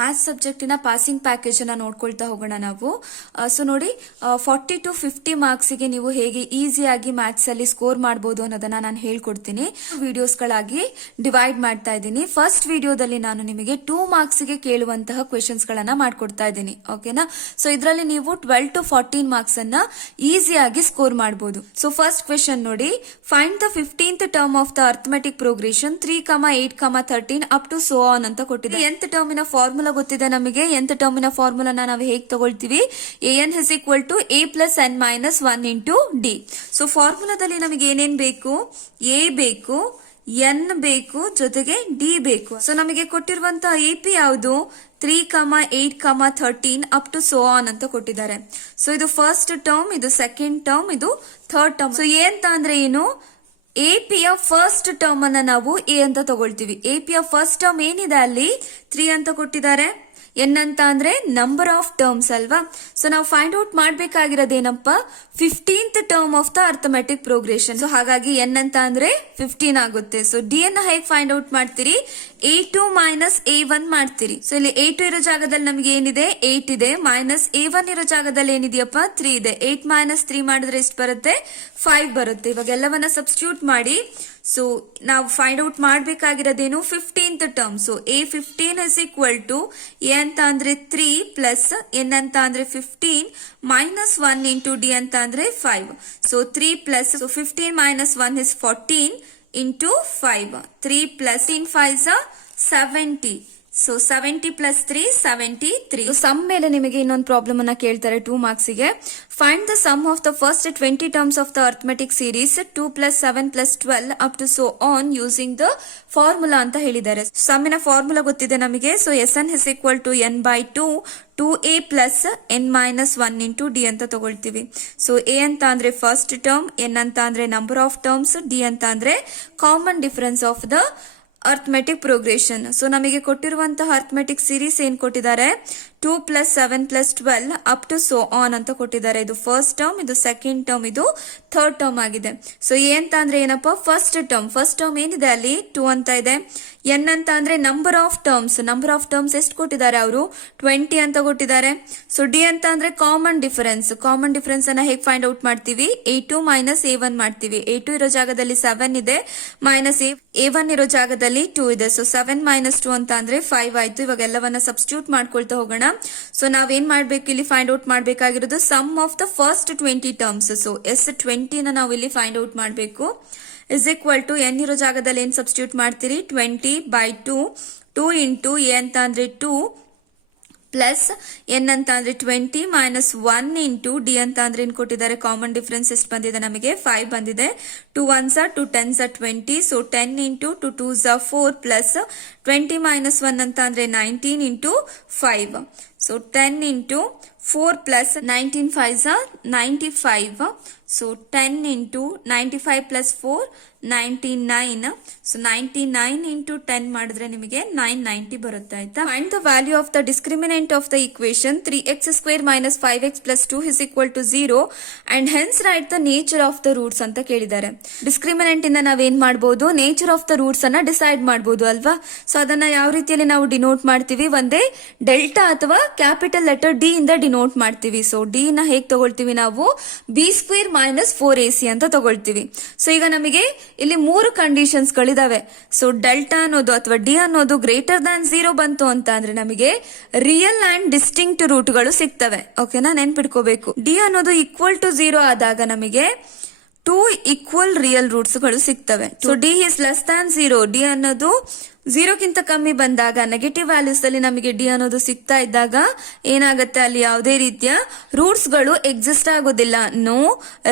Maths ಸಬ್ಜೆಕ್ಟಿನ passing package ಅನ್ನ ನೋಡ್ಕೊಳ್ತಾ ಹೋಗೋಣ ನಾವು. ಸೊ ನೋಡಿ, 40 to 50 ಮಾರ್ಕ್ಸ್ಗೆ ನೀವು ಹೇಗೆ ಈಸಿಯಾಗಿ ಮ್ಯಾಥ್ಸ್ ಅಲ್ಲಿ ಸ್ಕೋರ್ ಮಾಡಬಹುದು ಅನ್ನೋದನ್ನ ನಾನು ಹೇಳ್ಕೊಡ್ತೀನಿ. ವಿಡಿಯೋಸ್ ಗಳಾಗಿ ಡಿವೈಡ್ ಮಾಡ್ತಾ ಇದ್ದೀನಿ. ಫಸ್ಟ್ ವಿಡಿಯೋದಲ್ಲಿ ನಾನು ನಿಮಗೆ 2 ಮಾರ್ಕ್ಸ್ಗೆ ಕೇಳುವಂತಹ ಕ್ವೆಶನ್ಸ್ ಗಳನ್ನ ಮಾಡ್ಕೊಡ್ತಾ ಇದ್ದೀನಿ. ಓಕೆನಾ? ಸೊ ಇದರಲ್ಲಿ ನೀವು 12 to 14 ಮಾರ್ಕ್ಸ್ ಅನ್ನ ಈಸಿಯಾಗಿ ಸ್ಕೋರ್ ಮಾಡಬಹುದು. ಸೊ ಫಸ್ಟ್ ಕ್ವೆಶನ್ ನೋಡಿ, find the 15th term of the arithmetic progression 3, 8, 13 up to so on ಅಂತ ಕೊಟ್ಟಿದೆ. nth ಟರ್ಮಿನ ಫಾರ್ಮುಲಾ ಗೊತ್ತಿದೆ ನಮಗೆ. nth ಟರ್ಮಿನ ಫಾರ್ಮುಲಾನ ನಾವು ಹೇಗೆ ತಗೊಳ್ತೀವಿ? an is equal to a plus n minus 1 into d. So ಫಾರ್ಮುಲಾದಲ್ಲಿ ನಮಗೆ ಏನೇನ್ ಬೇಕು? a ಬೇಕು, n ಬೇಕು, ಜೊತೆಗೆ d ಬೇಕು. ಸೊ ನಮಗೆ ಕೊಟ್ಟಿರುವಂತಹ ಎಪಿ ಯಾವುದು? 3, 8, 13 ಅಪ್ ಟು ಸೋ ಆನ್ ಅಂತ ಕೊಟ್ಟಿದ್ದಾರೆ. ಸೊ ಇದು ಫಸ್ಟ್ ಟರ್ಮ್, ಇದು ಸೆಕೆಂಡ್ ಟರ್ಮ್, ಇದು ಥರ್ಡ್ ಟರ್ಮ್. ಸೊ ಎ ಅಂತ ಅಂದ್ರೆ ಏನು? ಎಪಿಯ ಫಸ್ಟ್ ಟರ್ಮ್ ಅನ್ನ ನಾವು ಎ ಅಂತ ತಗೊಳ್ತೀವಿ. ಎಪಿಯ ಫಸ್ಟ್ ಟರ್ಮ್ ಏನಿದೆ ಅಲ್ಲಿ 3 ಅಂತ ಕೊಟ್ಟಿದ್ದಾರೆ. ಎನ್ ಅಂತ ಅಂದ್ರೆ ನಂಬರ್ ಆಫ್ ಟರ್ಮ್ಸ್ ಅಲ್ವಾ? ಸೊ ನಾವು ಫೈಂಡ್ ಔಟ್ ಮಾಡ್ಬೇಕಾಗಿರೋದೇನಪ್ಪ? 15th term of the arithmetic progression. So ಹಾಗಾಗಿ ಎನ್ ಅಂತ ಅಂದ್ರೆ 15 ಆಗುತ್ತೆ. ಸೊ ಡಿ ಅನ್ನ ಹೇಗೆ ಫೈಂಡ್ ಔಟ್ ಮಾಡ್ತೀರಿ? a2 ಮೈನಸ್ a1 ಮಾಡ್ತೀರಿ. ಸೊ ಇಲ್ಲಿ a2 ಇರೋ ಜಾಗದಲ್ಲಿ ನಮಗೆ ಏನಿದೆ? 8 ಇದೆ. ಮೈನಸ್ a1 ಇರೋ ಜಾಗದಲ್ಲಿ ಏನಿದೆಯಪ್ಪ? 3 ಇದೆ. 8 ಮೈನಸ್ 3 ಮಾಡಿದ್ರೆ ಎಷ್ಟು ಬರುತ್ತೆ? 5 ಬರುತ್ತೆ. ಇವಾಗ ಎಲ್ಲವನ್ನ ಸಬ್ಸ್ಟಿಟ್ಯೂಟ್ ಮಾಡಿ. ಸೊ ನಾವು ಫೈಂಡ್ ಔಟ್ ಮಾಡ್ಬೇಕಾಗಿರೋದೇನು? 15th term. So a15 is equal to a ಅಂತ ಅಂದ್ರೆ 3 ಪ್ಲಸ್ n ಅಂತ ಅಂದ್ರೆ 15 ಮೈನಸ್ 1 ಇಂಟು ಡಿ ಅಂತ ಅಂದ್ರೆ 5. So 3 plus 15 minus 1 is 14 into 5. 3 plus 5 is 70. So 70 plus 3 73. Sum ಮೇಲೆ ನಿಮಗೆ ಇನ್ನೊಂದು ಪ್ರಾಬ್ಲಮ್ ಅನ್ನ ಕೇಳ್ತಾರೆ 2 ಮಾರ್ಕ್ಸ್ಗೆ. Find the sum of the first 20 terms of the arithmetic series 2 plus 7 plus 12 up to so on using the formula ಅಂತ ಹೇಳಿದ್ದಾರೆ. ಸಮ್ಮಿನ formula ಗೊತ್ತಿದೆ ನಮಗೆ. So Sn is equal to n by 2 2a plus n minus 1 into d ಅಂತ ತಗೊಳ್ತೀವಿ. So a ಅಂತ ಅಂದ್ರೆ first term, n ಅಂತ ಅಂದ್ರೆ ನಂಬರ್ ಆಫ್ ಟರ್ಮ್ಸ್, d ಅಂತ ಅಂದ್ರೆ common difference of the arithmetic progression. So ನಮಗೆ ಕೊಟ್ಟಿರುವಂತಹ ಅರ್ಥಮೆಟಿಕ್ ಸೀರೀಸ್ ಏನ್ ಕೊಟ್ಟಿದ್ದಾರೆ? 2 plus 7 plus 12 up to so on ಅಂತ ಕೊಟ್ಟಿದ್ದಾರೆ. ಇದು ಫಸ್ಟ್ ಟರ್ಮ್, ಇದು ಸೆಕೆಂಡ್ ಟರ್ಮ್, ಇದು ಥರ್ಡ್ ಟರ್ಮ್ ಆಗಿದೆ. ಸೊ ಎ ಅಂತ ಅಂದ್ರೆ ಏನಪ್ಪಾ? First term. ಫಸ್ಟ್ ಟರ್ಮ್ ಏನಿದೆ ಅಲ್ಲಿ 2 ಅಂತ ಇದೆ. ಎನ್ ಅಂತ ಅಂದ್ರೆ number of terms. Number of terms ಎಷ್ಟು ಕೊಟ್ಟಿದ್ದಾರೆ ಅವರು? 20 ಅಂತ ಕೊಟ್ಟಿದ್ದಾರೆ. ಸೊ ಡಿ ಅಂತ ಅಂದ್ರೆ ಕಾಮನ್ ಡಿಫರೆನ್ಸ್. ಕಾಮನ್ ಡಿಫರೆನ್ಸ್ ಅನ್ನ ಹೇಗೆ ಫೈಂಡ್ ಔಟ್ ಮಾಡ್ತೀವಿ? a2 ಮೈನಸ್ a1 ಮಾಡ್ತೀವಿ. a2 ಇರೋ ಜಾಗದಲ್ಲಿ 7 ಇದೆ, ಮೈನಸ್ a1 ಇರೋ ಜಾಗದಲ್ಲಿ 2 ಇದೆ. ಸೊ 7 ಮೈನಸ್ 2 ಅಂತ ಅಂದ್ರೆ 5 ಆಯ್ತು. ಇವಾಗ ಎಲ್ಲವನ್ನ ಸಬ್ಸ್ಟಿಟ್ಯೂಟ್ ಮಾಡ್ಕೊಳ್ತಾ ಹೋಗೋಣ. ಸೊ ನಾವೇನ್ ಮಾಡ್ಬೇಕು ಇಲ್ಲಿ? ಫೈಂಡ್ ಔಟ್ ಮಾಡ್ಬೇಕಾಗಿರೋದು sum of the first 20 terms. So S20 ನ ನಾವು ಇಲ್ಲಿ ಫೈಂಡ್ ಔಟ್ ಮಾಡಬೇಕು. ಇಸ್ ಈಕ್ವಲ್ ಟು n ಇರೋ ಜಾಗದಲ್ಲಿ ಏನ್ ಸಬ್ಸ್ಟಿಟ್ಯೂಟ್ ಮಾಡ್ತೀರಿ? 20 by 2 2 ಇಂಟು a ಅಂತ ಅಂದ್ರೆ 2 ಪ್ಲಸ್ n ಅಂತ ಅಂದ್ರೆ 20 ಮೈನಸ್ 1 ಇಂಟು ಡಿ ಅಂತ ಅಂದ್ರೆ ಏನ್ ಕೊಟ್ಟಿದ್ದಾರೆ? ಕಾಮನ್ ಡಿಫರೆನ್ಸ್ ಎಷ್ಟು ಬಂದಿದೆ ನಮಗೆ? 5 ಬಂದಿದೆ. 2 1s 2 10s 20. So 10 into 2 2s 4 plus 20 minus 1 ಅಂತ ಅಂದ್ರೆ 19 into 5. So 10 into 4 plus 19 5s 95. So 10 into 95 plus 4 99. So 99 into 10 ಮಾಡಿದ್ರೆ ನಿಮಗೆ 990 ಬರುತ್ತೆ. ಆಯ್ತಾ? Find the value of the discriminant of the equation 3x square minus 5x plus 2 is equal to 0 and hence write the nature of the roots ಅಂತ ಕೇಳಿದ್ದಾರೆ. Discriminant ಇಂದ ನಾವೇನ್ ಮಾಡಬಹುದು? Nature of the roots ಅನ್ನ ಡಿಸೈಡ್ ಮಾಡಬಹುದು ಅಲ್ವಾ? So ಅದನ್ನ ಯಾವ ರೀತಿಯಲ್ಲಿ ನಾವು ಡಿನೋಟ್ ಮಾಡ್ತೀವಿ? ಒಂದೇ ಡೆಲ್ಟಾ ಅಥವಾ ಕ್ಯಾಪಿಟಲ್ ಲೆಟರ್ ಡಿ ಇಂದ ಡಿನೋಟ್ ಮಾಡ್ತೀವಿ. ಸೊ ಡಿ ನ ಹೇಗೆ ತಗೊಳ್ತೀವಿ ನಾವು? ಬಿ ಸ್ಕ್ವೇರ್ ಮೈನಸ್ 4ac ಅಂತ ತಗೊಳ್ತೀವಿ. ಸೊ ಈಗ ನಮಗೆ ಇಲ್ಲಿ 3 ಕಂಡೀಷನ್ಸ್ ಗಳಿದಾವೆ. ಸೊ ಡೆಲ್ಟಾ ಅನ್ನೋದು ಅಥವಾ ಡಿ ಅನ್ನೋದು ಗ್ರೇಟರ್ ದಾನ್ 0 ಬಂತು ಅಂತ ಅಂದ್ರೆ ನಮಗೆ ರಿಯಲ್ ಅಂಡ್ ಡಿಸ್ಟಿಂಕ್ಟ್ ರೂಟ್ ಗಳು ಸಿಗ್ತವೆ. ಓಕೆನಾ? ನೆನ್ಪಿಟ್ಕೋಬೇಕು. ಡಿ ಅನ್ನೋದು ಈಕ್ವಲ್ ಟು 0 ಆದಾಗ ನಮಗೆ 2 ಈಕ್ವಲ್ ರಿಯಲ್ ರೂಟ್ಸ್ ಗಳು ಸಿಗ್ತವೆ. So D is less than 0. ಡಿ ಅನ್ನೋದು 0ಕ್ಕಿಂತ ಕಮ್ಮಿ ಬಂದಾಗ, ನೆಗೆಟಿವ್ ವ್ಯಾಲ್ಯೂಸ್ ಅಲ್ಲಿ ನಮಗೆ ಡಿ ಅನ್ನೋದು ಸಿಗ್ತಾ ಇದ್ದಾಗ ಏನಾಗುತ್ತೆ? ಅಲ್ಲಿ ಯಾವುದೇ ರೀತಿಯ ರೂಟ್ಸ್ ಗಳು ಎಕ್ಸಿಸ್ಟ್ ಆಗೋದಿಲ್ಲ. ನೋ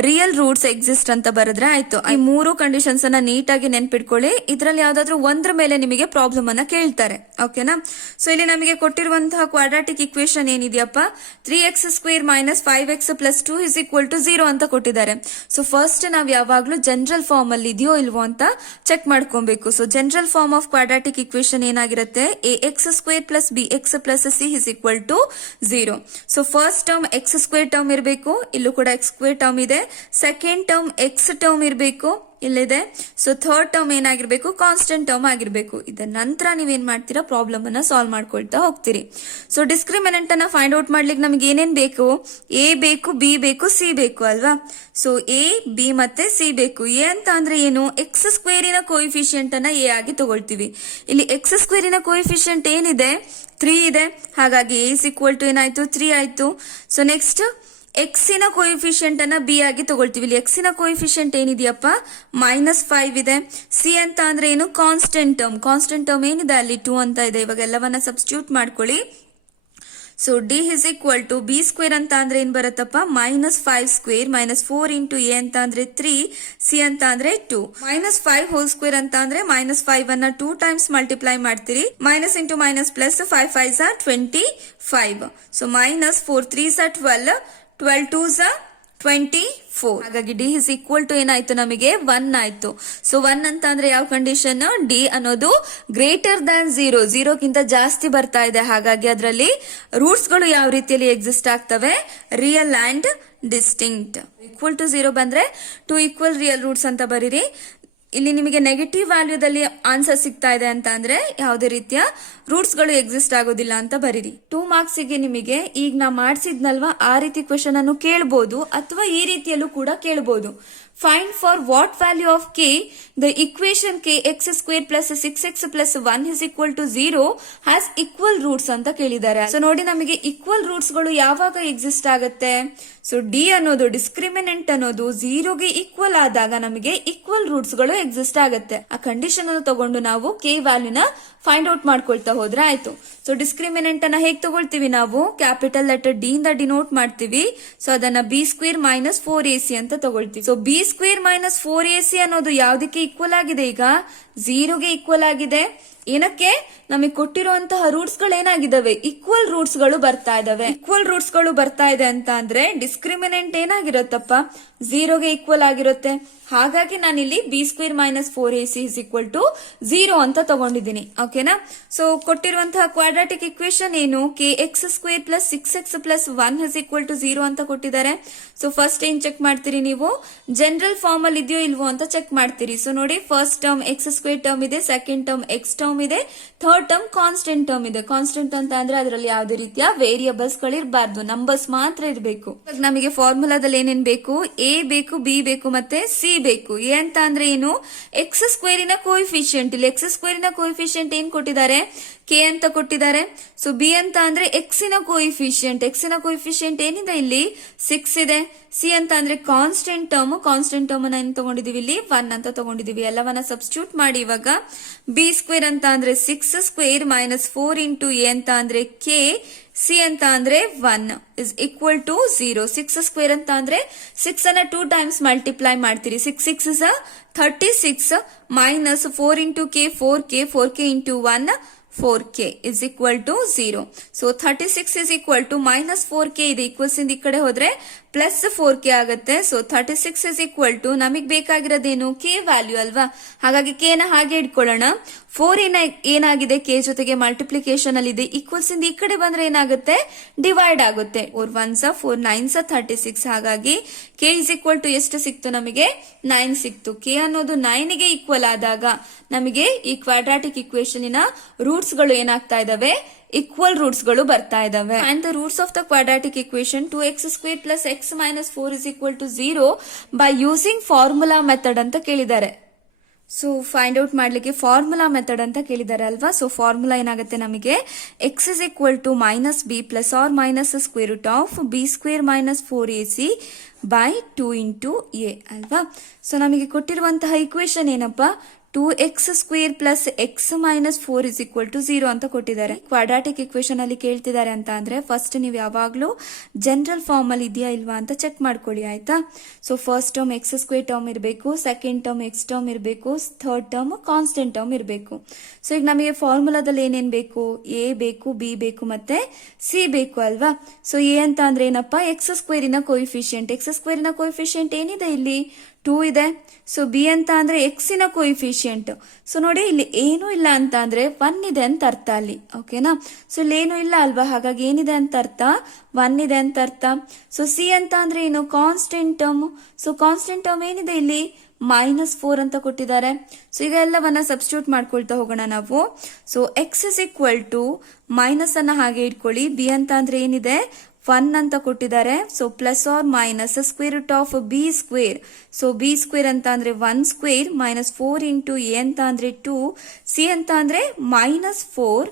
ರಿಯಲ್ ರೂಟ್ಸ್ ಎಕ್ಸಿಸ್ಟ್ ಅಂತ ಬರೆದ್ರೆ ಆಯ್ತು. ಈ 3 ಕಂಡೀಷನ್ಸ್ ಅನ್ನ ನೀಟಾಗಿ ನೆನ್ಪಿಟ್ಕೊಳ್ಳಿ. ಇದ್ರಲ್ಲಿ ಯಾವ್ದಾದ್ರು ಒಂದ್ರ ಮೇಲೆ ನಿಮಗೆ ಪ್ರಾಬ್ಲಮ್ ಅನ್ನ ಕೇಳ್ತಾರೆ. ಓಕೆನಾ? ಸೊ ಇಲ್ಲಿ ನಮಗೆ ಕೊಟ್ಟಿರುವಂತಹ ಕ್ವಾಡ್ರಾಟಿಕ್ ಇಕ್ವೇಶನ್ ಏನಿದೆಯಪ್ಪ? 3x square minus 5x plus 2 is equal to 0 ಅಂತ ಕೊಟ್ಟಿದ್ದಾರೆ. ಸೊ ಫಸ್ಟ್ ನಾವ್ ಯಾವಾಗ್ಲೂ ಜನರಲ್ ಫಾರ್ಮ್ ಅಲ್ಲಿ ಇದೆಯೋ ಇಲ್ವೋ ಅಂತ ಚೆಕ್ ಮಾಡ್ಕೊಬೇಕು. So general form of quadratic equation ಏನಾಗಿರುತ್ತೆ? ax square plus bx plus c is equal to 0. So first term x square term ಇರಬೇಕು. ಇಲ್ಲೂ ಕೂಡ ಎಕ್ಸ್ ಸ್ಕ್ವೇರ್ ಟರ್ಮ್ ಇದೆ. ಸೆಕೆಂಡ್ ಟರ್ಮ್ ಎಕ್ಸ್ ಟರ್ಮ್ ಇರಬೇಕು. ಇಲ್ಲಿದೆ. ಸೊ ಥರ್ಡ್ ಟರ್ಮ್ ಏನಾಗಿರ್ಬೇಕು, constant term ಆಗಿರ್ಬೇಕು. ಇದರ ನಂತರ ನೀವೇನ್ ಮಾಡ್ತೀರಾ, ಪ್ರಾಬ್ಲಮ್ ಅನ್ನ ಸಾಲ್ವ್ ಮಾಡ್ಕೊಳ್ತಾ ಹೋಗ್ತೀರಿ. ಸೊ ಡಿಸ್ಕ್ರಿಮಿನೆಂಟ್ ಅನ್ನ ಫೈಂಡ್ ಔಟ್ ಮಾಡ್ಲಿಕ್ಕೆ ನಮ್ಗೆ ಏನೇನ್ ಬೇಕು, ಎ ಬೇಕು, ಬಿ ಬೇಕು, ಸಿ ಬೇಕು ಅಲ್ವಾ. ಸೊ ಎ, ಬಿ ಮತ್ತೆ ಸಿ ಬೇಕು. ಎ ಅಂತ ಅಂದ್ರೆ ಏನು, ಎಕ್ಸ್ ಸ್ಕ್ವೇರಿನ ಕೋಯಿಫಿಷಿಯಂಟ್ ಅನ್ನ ಎ ಆಗಿ ತಗೊಳ್ತೀವಿ. ಇಲ್ಲಿ ಎಕ್ಸ್ ಸ್ಕ್ವೇರಿನ ಕೋಯಿಫಿಷಿಯಂಟ್ ಏನಿದೆ, 3 ಇದೆ. ಹಾಗಾಗಿ ಎ ಇಸ್ ಈಕ್ವಲ್ ಟು ಏನಾಯ್ತು, 3 ಆಯ್ತು. ಸೊ ನೆಕ್ಸ್ಟ್ ಎಕ್ಸಿನ ಕೋಯಿಫಿಷಿಯಂಟ್ ಅನ್ನ ಬಿ ಆಗಿ ತಗೊಳ್ತೀವಿ. ಇಲ್ಲಿ ಎಕ್ಸಿನ ಕೋಯಿಫಿಷಿಯಂಟ್ ಏನಿದೆಯಪ್ಪ, -5 ಇದೆ. ಸಿ ಅಂತ ಅಂದ್ರೆ ಏನು, ಕಾನ್ಸ್ಟೆಂಟ್ ಟರ್ಮ್. ಕಾನ್ಸ್ಟೆಂಟ್ ಟರ್ಮ್ ಏನಿದೆ ಅಲ್ಲಿ 2 ಅಂತ ಇದೆ. ಇವಾಗ ಎಲ್ಲವನ್ನ ಸಬ್ಸ್ಟಿಟ್ಯೂಟ್ ಮಾಡ್ಕೊಳ್ಳಿ. So D is equal to B square ಅಂತ ಅಂದ್ರೆ ಏನ್ ಬರುತ್ತಪ್ಪ, -5 ಸ್ಕ್ವೇರ್ -4 ಇಂಟು ಎ ಅಂತ ಅಂದ್ರೆ 3, ಸಿ ಅಂತ ಅಂದ್ರೆ 2. -5 ಹೋಲ್ ಸ್ಕ್ವೇರ್ ಅಂತ ಅಂದ್ರೆ -5 ಅನ್ನ 2 ಟೈಮ್ಸ್ ಮಲ್ಟಿಪ್ಲೈ ಮಾಡ್ತೀರಿ. Minus into minus plus, 5 5 25. So -4 3 12, 12 2 24. ಹಾಗಾಗಿ ಡಿ ಇಸ್ ಈಕ್ವಲ್ ಟು ಏನಾಯ್ತು, ನಮಗೆ 1 ಆಯ್ತು. ಸೊ 1 ಅಂತ ಅಂದ್ರೆ ಯಾವ ಕಂಡೀಷನ್, ಡಿ ಅನ್ನೋದು ಗ್ರೇಟರ್ ದ್ಯಾನ್ 0 ಗಿಂತ ಜಾಸ್ತಿ ಬರ್ತಾ ಇದೆ. ಹಾಗಾಗಿ ಅದರಲ್ಲಿ ರೂಟ್ಸ್ ಗಳು ಯಾವ ರೀತಿಯಲ್ಲಿ ಎಕ್ಸಿಸ್ಟ್ ಆಗ್ತವೆ, real and distinct. Equal to 0 ಬಂದ್ರೆ 2 ಈಕ್ವಲ್ ರಿಯಲ್ ರೂಟ್ಸ್ ಅಂತ ಬರೀರಿ. ಇಲ್ಲಿ ನಿಮಗೆ ನೆಗೆಟಿವ್ ವ್ಯಾಲ್ಯೂದಲ್ಲಿ ಆನ್ಸರ್ ಸಿಗ್ತಾ ಇದೆ ಅಂತ ಅಂದ್ರೆ ಯಾವುದೇ ರೀತಿಯ ರೂಟ್ಸ್ ಗಳು ಎಕ್ಸಿಸ್ಟ್ ಆಗೋದಿಲ್ಲ ಅಂತ ಬರೀರಿ. 2 ಮಾರ್ಕ್ಸ್ ಗೆ ನಿಮಗೆ ಈಗ ನಾ ಮಾಡಿಸಿದ್ನಲ್ವಾ ಆ ರೀತಿ ಕ್ವೆಶನ್ ಅನ್ನು ಕೇಳಬಹುದು, ಅಥವಾ ಈ ರೀತಿಯಲ್ಲೂ ಕೂಡ ಕೇಳಬಹುದು. Find for what value of K the equation K X square plus 6x plus 1 is equal to 0 has equal roots ಅಂತ ಕೇಳಿದ್ದಾರೆ. ಸೊ ನೋಡಿ, ನಮಗೆ ಈಕ್ವಲ್ ರೂಟ್ಸ್ ಗಳು ಯಾವಾಗ ಎಕ್ಸಿಸ್ಟ್ ಆಗುತ್ತೆ, ಸೊ ಡಿ ಅನ್ನೋದು ಡಿಸ್ಕ್ರಿಮಿನೆಂಟ್ ಅನ್ನೋದು 0ಗೆ ಈಕ್ವಲ್ ಆದಾಗ ನಮಗೆ ಈಕ್ವಲ್ ರೂಟ್ಸ್ ಗಳು ಎಕ್ಸಿಸ್ಟ್ ಆಗುತ್ತೆ. ಆ ಕಂಡೀಷನ್ ಅನ್ನು ತಗೊಂಡು ನಾವು ಕೆ ವ್ಯಾಲ್ಯೂನ ಫೈಂಡ್ ಔಟ್ ಮಾಡ್ಕೊಳ್ತಾ ಹೋದ್ರೆ ಆಯ್ತು. ಸೊ ಡಿಸ್ಕ್ರಿಮಿನೆಂಟ್ ಅನ್ನ ಹೇಗೆ ತಗೊಳ್ತೀವಿ, ನಾವು ಕ್ಯಾಪಿಟಲ್ ಲೆಟರ್ ಡಿ ಇಂದ ಡಿನೋಟ್ ಮಾಡ್ತೀವಿ. ಸೊ ಅದನ್ನ ಬಿ ಸ್ಕ್ವೇರ್ -4ac ಅಂತ ತಗೊಳ್ತೀವಿ. ಸೊ ಬಿ ಸ್ಕ್ವೇರ್ -4ac ಅನ್ನೋದು ಯಾವ್ದಕ್ಕೆ ಈಕ್ವಲ್ ಆಗಿದೆ, ಈಗ 0ಗೆ ಈಕ್ವಲ್ ಆಗಿದೆ. ಏನಕ್ಕೆ, ನಮಗೆ ಕೊಟ್ಟಿರುವಂತಹ ರೂಟ್ಸ್ ಗಳು ಏನಾಗಿದಾವೆ, ಈಕ್ವಲ್ ರೂಟ್ಸ್ ಗಳು ಬರ್ತಾ ಇದಾವೆ. ಈಕ್ವಲ್ ರೂಟ್ಸ್ ಗಳು ಬರ್ತಾ ಇದೆ ಅಂತ ಅಂದ್ರೆ ಡಿಸ್ಕ್ರಿಮಿನೆಂಟ್ ಏನಾಗಿರುತ್ತಪ್ಪ, 0ಗೆ ಈಕ್ವಲ್ ಆಗಿರುತ್ತೆ. ಹಾಗಾಗಿ ನಾನಿಲ್ಲಿ B square -4ac is equal to 0 ಅಂತ ತಗೊಂಡಿದ್ದೀನಿ. ಓಕೆನಾ. ಸೊ ಕೊಟ್ಟಿರುವಂತಹ ಕ್ವಾಡ್ರಾಟಿಕ್ ಇಕ್ವೇಶನ್ ಏನು, K X square plus 6x plus 1 is equal to 0 ಅಂತ ಕೊಟ್ಟಿದ್ದಾರೆ. ಸೊ ಫಸ್ಟ್ ಏನ್ ಚೆಕ್ ಮಾಡ್ತೀರಿ ನೀವು, ಜನರಲ್ ಫಾರ್ಮ್ ಅಲ್ಲಿ ಇದೆಯೋ ಇಲ್ವೋ ಅಂತ ಚೆಕ್ ಮಾಡ್ತೀರಿ. ಸೊ ನೋಡಿ, first term x square term ಇದೆ, ಸೆಕೆಂಡ್ ಟರ್ಮ್ ಎಕ್ಸ್ ಟರ್ಮ್ ಇದೆ, ಥರ್ಡ್ ಟರ್ಮ್ ಕಾನ್ಸ್ಟೆಂಟ್ ಟರ್ಮ್ ಇದೆ. ಕಾನ್ಸ್ಟೆಂಟ್ ಅಂತ ಅಂದ್ರೆ ಅದರಲ್ಲಿ ಯಾವುದೇ ರೀತಿಯ ವೇರಿಯಬಲ್ಸ್ ಗಳಿರಬಾರ್ದು, ನಂಬರ್ಸ್ ಮಾತ್ರ ಇರಬೇಕು. ನಮಗೆ ಫಾರ್ಮುಲಾದಲ್ಲಿ ಏನೇನ್ ಬೇಕು, ಎ ಬೇಕು, ಬಿ ಬೇಕು ಮತ್ತೆ ಸಿ ಬೇಕು. ಎ ಅಂತ ಅಂದ್ರೆ ಏನು, ಎಕ್ಸ್ ಸ್ಕ್ವೇರಿನ ಕೋಯಿಫಿಷಿಯಂಟ್. ಇಲ್ಲಿ ಎಕ್ಸ್ ಸ್ಕ್ವೇರಿನ ಕೋಯಿಫಿಷಿಯಂಟ್ ಏನ್ ಕೊಟ್ಟಿದ್ದಾರೆ, ಕೆ ಅಂತ ಕೊಟ್ಟಿದ್ದಾರೆ. ಸೊ ಬಿ ಅಂತ ಅಂದ್ರೆ ಎಕ್ಸಿನ ಕೋಯಿಫಿಷಿಯಂಟ್. ಎಕ್ಸಿನ ಕೋಯಿಫಿಷಿಯಂಟ್ ಏನಿದೆ ಇಲ್ಲಿ 6 ಇದೆ. ಸಿ ಅಂತ ಅಂದ್ರೆ ಕಾನ್ಸ್ಟೆಂಟ್ ಟರ್ಮ್. ಕಾನ್ಸ್ಟೆಂಟ್ ಟರ್ಮ್ ಅನ್ನ ಏನ್ ತಗೊಂಡಿದೀವಿ, ಇಲ್ಲಿ 1 ಅಂತ ತಗೊಂಡಿದೀವಿ. ಎಲ್ಲವನ್ನ ಸಬ್ಸ್ಟಿಟ್ಯೂಟ್ ಮಾಡಿ ಇವಾಗ ಬಿ ಸ್ಕ್ವೇರ್ ಅಂತ ಅಂದ್ರೆ 6 ಸ್ಕ್ವೇರ್ -4 ಇಂಟು ಎ ಅಂತ ಅಂದ್ರೆ ಕೆ, ಸಿ ಅಂತ ಅಂದ್ರೆ 1 ಇಸ್ ಈಕ್ವಲ್ ಟು 0. 6 ಸ್ಕ್ವೇರ್ ಅಂತ ಅಂದ್ರೆ 6 ಅನ್ನ 2 ಟೈಮ್ಸ್ ಮಲ್ಟಿಪ್ಲೈ ಮಾಡ್ತೀರಿ. 6 6 is 36 minus 4 into K 4k into 1 4k is equal to 0. So 36 is equal to -4k ಇದೆ. ಈಕ್ವಲ್ಸ್ ಇಂದ ಈ ಕಡೆ ಹೋದ್ರೆ ಪ್ಲಸ್ 4k ಆಗುತ್ತೆ. ಸೊ 36 is equal to ನಮಗೆ ಬೇಕಾಗಿರೋದೇನು, ಕೆ ವ್ಯಾಲ್ಯೂ ಅಲ್ವಾ. ಹಾಗಾಗಿ ಕೆ ನ ಹಾಗೆ ಇಟ್ಕೊಳ್ಳೋಣ. 4 ಏನಾಗಿದೆ, ಕೆ ಜೊತೆಗೆ ಮಲ್ಟಿಪ್ಲಿಕೇಶನ್ ಅಲ್ಲಿ ಇದೆ. ಈಕ್ವಲ್ಸ್ ಇಂದ ಈ ಕಡೆ ಬಂದ್ರೆ ಏನಾಗುತ್ತೆ, ಡಿವೈಡ್ ಆಗುತ್ತೆ. 4 1s 4 9s 36. ಹಾಗಾಗಿ ಕೆ ಇಸ್ ಈಕ್ವಲ್ ಟು ಎಷ್ಟು ಸಿಕ್ತು, ನಮಗೆ 9 ಸಿಕ್ತು. ಕೆ ಅನ್ನೋದು 9ಗೆ ಈಕ್ವಲ್ ಆದಾಗ ನಮಗೆ ಈ ಕ್ವಾಡ್ರಾಟಿಕ್ ಇಕ್ವೇಶನ್ ರೂಟ್ಸ್ ಗಳು ಏನಾಗ್ತಾ ಇದಾವೆ, ಈಕ್ವಲ್ ರೂಟ್ಸ್ ಗಳು ಬರ್ತಾ ಇದಾವೆ. And the roots of the quadratic equation 2x square plus x minus 4 is equal to 0 by using formula method ಅಂತ ಕೇಳಿದ್ದಾರೆ. ಸೊ ಫೈಂಡ್ ಔಟ್ ಮಾಡ್ಲಿಕ್ಕೆ ಫಾರ್ಮುಲಾ ಮೆಥಡ್ ಅಂತ ಕೇಳಿದ್ದಾರೆ ಅಲ್ವಾ. ಸೊ ಫಾರ್ಮುಲಾ ಏನಾಗುತ್ತೆ ನಮಗೆ, X is equal to -b plus or minus square root of B square -4ac by 2 into A ಅಲ್ವಾ. So ನಮಗೆ ಕೊಟ್ಟಿರುವಂತಹ ಇಕ್ವೇಶನ್ ಏನಪ್ಪಾ, 2x square plus x minus 4 is equal to 0 ಅಂತ ಕೊಟ್ಟಿದ್ದಾರೆ. ಕ್ವಾಡ್ರಾಟಿಕ್ ಇಕ್ವೇಶನ್ ಅಲ್ಲಿ ಕೇಳ್ತಿದ್ದಾರೆ ಅಂತ ಅಂದ್ರೆ ಫಸ್ಟ್ ನೀವು ಯಾವಾಗ್ಲೂ ಜನರಲ್ ಫಾರ್ಮ್ ಅಲ್ಲಿ ಇದೆಯಾ ಇಲ್ವಾ ಅಂತ ಚೆಕ್ ಮಾಡ್ಕೊಳ್ಳಿ, ಆಯ್ತಾ. So first term x square term ಇರಬೇಕು, ಸೆಕೆಂಡ್ ಟರ್ಮ್ ಎಕ್ಸ್ ಟರ್ಮ್ ಇರಬೇಕು, ಥರ್ಡ್ ಟರ್ಮ್ ಕಾನ್ಸ್ಟೆಂಟ್ ಟರ್ಮ್ ಇರಬೇಕು. ಸೊ ಈಗ ನಮಗೆ ಫಾರ್ಮುಲಾದಲ್ಲಿ ಏನೇನ್ ಬೇಕು, ಎ ಬೇಕು, ಬಿ ಬೇಕು ಮತ್ತೆ ಸಿ ಬೇಕು ಅಲ್ವಾ. ಸೊ ಎ ಅಂತ ಅಂದ್ರೆ ಏನಪ್ಪಾ, ಎಕ್ಸ್ ಸ್ಕ್ವೇರಿನ ಕೋಯಿಫಿಷಿಯಂಟ್. ಎಕ್ಸ್ ಸ್ಕ್ವೇರಿನ ಕೋಯಿಫಿಷಿಯಂಟ್ ಏನಿದೆ ಇಲ್ಲಿ 2 ಇದೆ. ಸೊ ಬಿ ಅಂತ ಅಂದ್ರೆ ಎಕ್ಸಿನ ಕೋಯಿಫಿಷಿಯಂಟ್. ಸೊ ನೋಡಿ, ಇಲ್ಲಿ ಏನು ಇಲ್ಲ ಅಂತ ಅಂದ್ರೆ 1 ಇದೆ ಅಂತ ಅರ್ಥ ಅಲ್ಲಿ. ಓಕೆನಾ. ಸೊ ಇಲ್ಲಿ ಏನು ಇಲ್ಲ ಅಲ್ವಾ, ಹಾಗಾಗಿ ಏನಿದೆ ಅಂತ ಅರ್ಥ, 1 ಇದೆ ಅಂತ ಅರ್ಥ. ಸೊ ಸಿ ಅಂತ ಅಂದ್ರೆ ಏನು, constant term. So constant term ಏನಿದೆ ಇಲ್ಲಿ -4 ಅಂತ ಕೊಟ್ಟಿದ್ದಾರೆ. ಸೊ ಈಗ ಎಲ್ಲವನ್ನ ಸಬ್ಸ್ಟಿಟ್ಯೂಟ್ ಮಾಡ್ಕೊಳ್ತಾ ಹೋಗೋಣ ನಾವು. So X is equal to minus ಅನ್ನ ಹಾಗೆ ಇಟ್ಕೊಳ್ಳಿ. ಬಿ ಅಂತ ಅಂದ್ರೆ ಏನಿದೆ 1 ಅಂತ ಕೊಟ್ಟಿದ್ದಾರೆ. So plus or minus square root of B square. So B square ಅಂತ ಅಂದ್ರೆ 1 ಸ್ಕ್ವೇರ್ -4 ಇಂಟು ಎ ಅಂತ ಅಂದ್ರೆ 2, ಸಿ ಅಂತ ಅಂದ್ರೆ -4